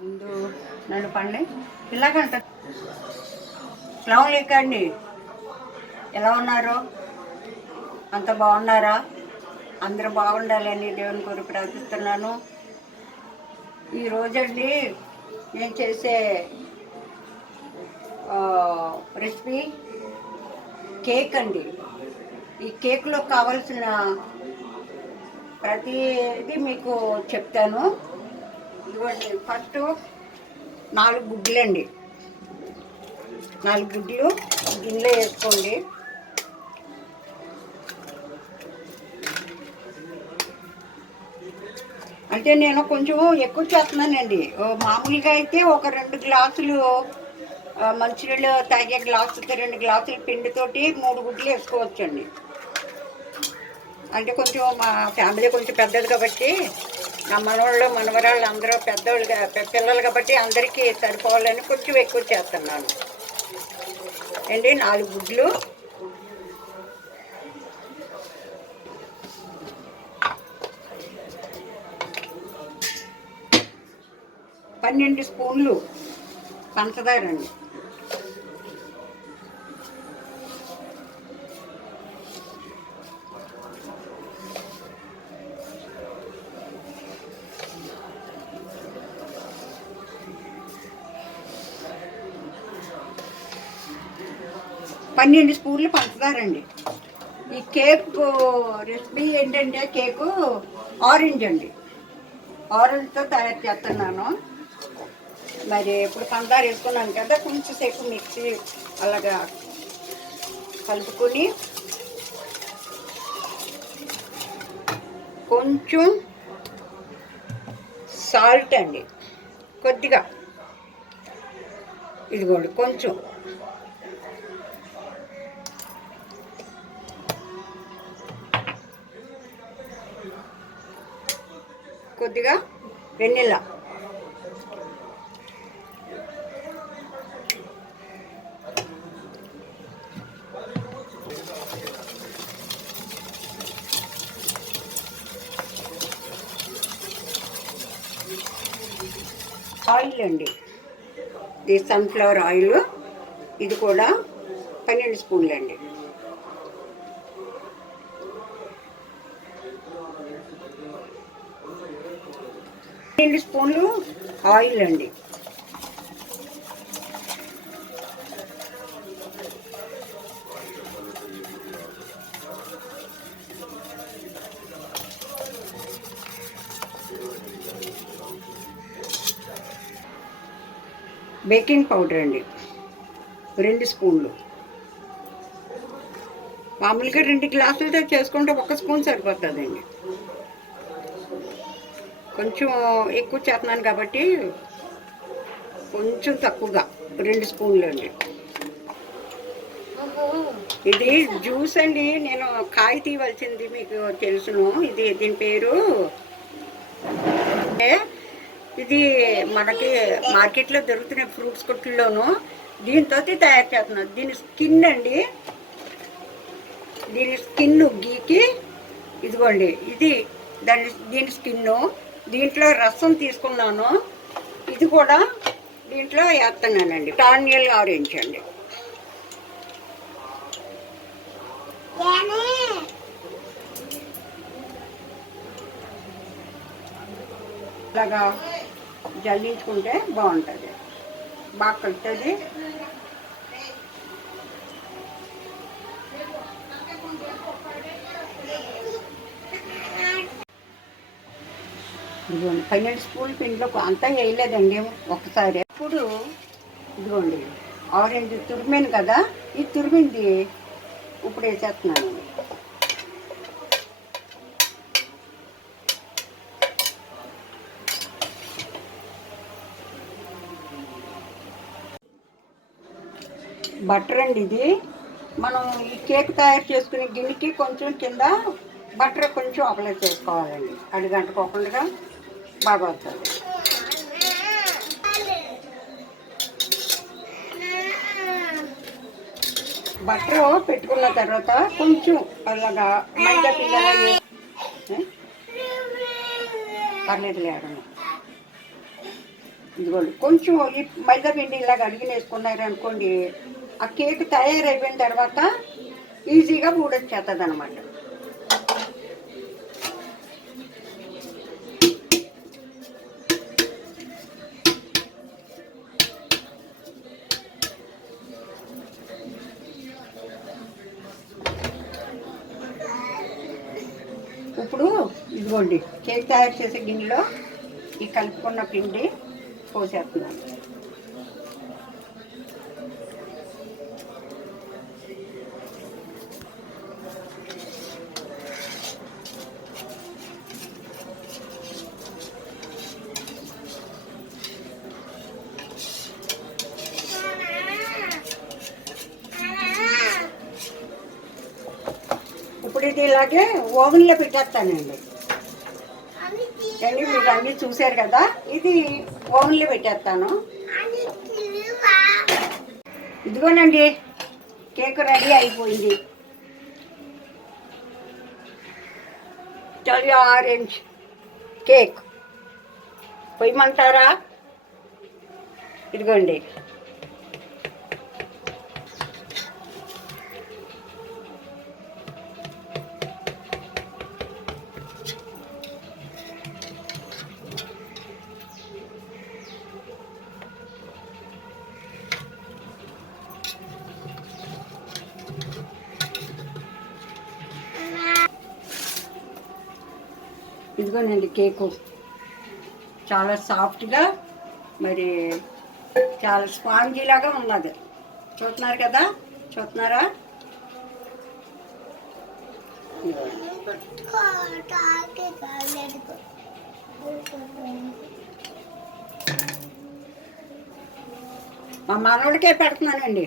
ముందు నన్ను పండి ఇలాగంట. అస్సలాముఅలైకుం. ఎలా ఉన్నారు? అంత బాగున్నారా? అందరూ బాగుండాలని దేవుని కోరి ప్రార్థిస్తున్నాను. ఈరోజండి నేను చేసే రెసిపీ కేక్ అండి. ఈ కేక్లో కావాల్సిన ప్రతిదీ మీకు చెప్తాను. ఇదిగోండి, ఫస్ట్ 4 గుడ్లు అండి. 4 గుడ్లు గిన్నెలో వేసుకోండి. అంటే నేను కొంచెం ఎక్కువ చేస్తున్నానండి. మామూలుగా అయితే ఒక 2 గ్లాసులు మంచినీళ్ళు తాగే గ్లాసుకి 2 గ్లాసుల పిండితోటి 3 గుడ్లు వేసుకోవచ్చండి. అంటే కొంచెం మా ఫ్యామిలీ కొంచెం పెద్దది కాబట్టి, నా మనవాళ్ళు మనవరాళ్ళు అందరూ పెద్దవాళ్ళుగా పిల్లలు కాబట్టి అందరికీ సరిపోవాలని కొంచెం ఎక్కువ చేస్తున్నాను అండి. 4 గుడ్లు, పన్నెండు స్పూన్లు పంచదార అండి. పంచదార అండి. ఈ కేక్ రెసిపీ ఏంటంటే కేకు ఆరెంజ్ అండి. ఆరెంజ్తో తయారు చేస్తున్నాను. మరి ఇప్పుడు పంచదార వేసుకున్నాను కదా, కొంచెం సేపు మిక్సీ అలాగా కలుపుకొని కొంచెం సాల్ట్ అండి, కొద్దిగా ఇదిగోండి కొంచెం కొద్దిగా వెనిల్లా, ఆయిల్ అండి. ఇది సన్ఫ్లవర్ ఆయిల్. ఇది కూడా 12 స్పూన్లు అండి. స్పూన్లు ఆయిల్ అండి. బేకింగ్ పౌడర్ అండి 2 స్పూన్లు. మామూలుగా 2 గ్లాసులతో చేసుకుంటే 1 స్పూన్ సరిపోతుందండి. కొంచెం ఎక్కువ చేస్తున్నాను కాబట్టి కొంచెం తక్కువగా 2 స్పూన్లు అండి. ఇది జ్యూస్ అండి. నేను కాయ తీయవలసింది మీకు తెలుసును. దీని పేరు ఇది మనకి మార్కెట్లో దొరుకుతున్న ఫ్రూట్స్ కొట్టుల్లోనూ దీంతో తయారు చేస్తున్నాను. దీని స్కిన్ అండి. దీని స్కిన్ గీకి ఇదిగోండి, ఇది దీని స్కిన్ను. దీంట్లో రసం తీసుకున్నాను. ఇది కూడా దీంట్లో వేస్తున్నానండి. టానియల్ ఆరెంజ్ అండి. ఇలాగా జల్లించుకుంటే బాగుంటుంది, బాగా కలుస్తుంది. ఇదిగోండి 12 స్పూన్ల పిండిలో అంతా వేయలేదండి ఒకసారి. ఇప్పుడు ఇదిగోండి ఆరెంజ్ తురిమాను కదా, ఈ తురిమింది ఇప్పుడు వేసేస్తున్నాను. బటర్ అండి. ఇది మనం ఈ కేక్ తయారు చేసుకునే గిన్నెకి కొంచెం కింద బటర్ కొంచెం అప్లై చేసుకోవాలండి. అడుగంటుకోకుండా బాగా వస్తుంది. బటర్ పెట్టుకున్న తర్వాత కొంచెం అలాగా మైదా పిండి పర్లేదు లేదన్న ఇదిగోండి కొంచెం ఈ మైదా పిండి ఇలాగ అడిగిన వేసుకున్నారు అనుకోండి, ఆ కేక్ తయారైపోయిన తర్వాత ఈజీగా ఊడొచ్చేస్తుంది అనమాట. ఇప్పుడు ఇదిగోండి కేక్ తయారు చేసే గిన్నెలో ఈ కలుపుకున్న పిండి పోసేస్తున్నాను. ఇప్పుడు ఇది ఇలాగే ఓవెన్లో పెట్టేస్తానండి. కానీ మీరు అన్నీ చూశారు కదా, ఇది ఓవెన్లో పెట్టేస్తాను. ఇదిగోనండి కేక్ రెడీ అయిపోయింది. ఇటాలియా ఆరెంజ్ కేక్ పొయ్యమంటారా? ఇదిగోండి. ఇదిగోనండి కేకు చాలా సాఫ్ట్గా, మరి చాలా స్పాంజీ లాగా ఉన్నది. చూస్తున్నారు కదా, చూస్తున్నారా? మా మనవడికే పెడుతున్నానండి.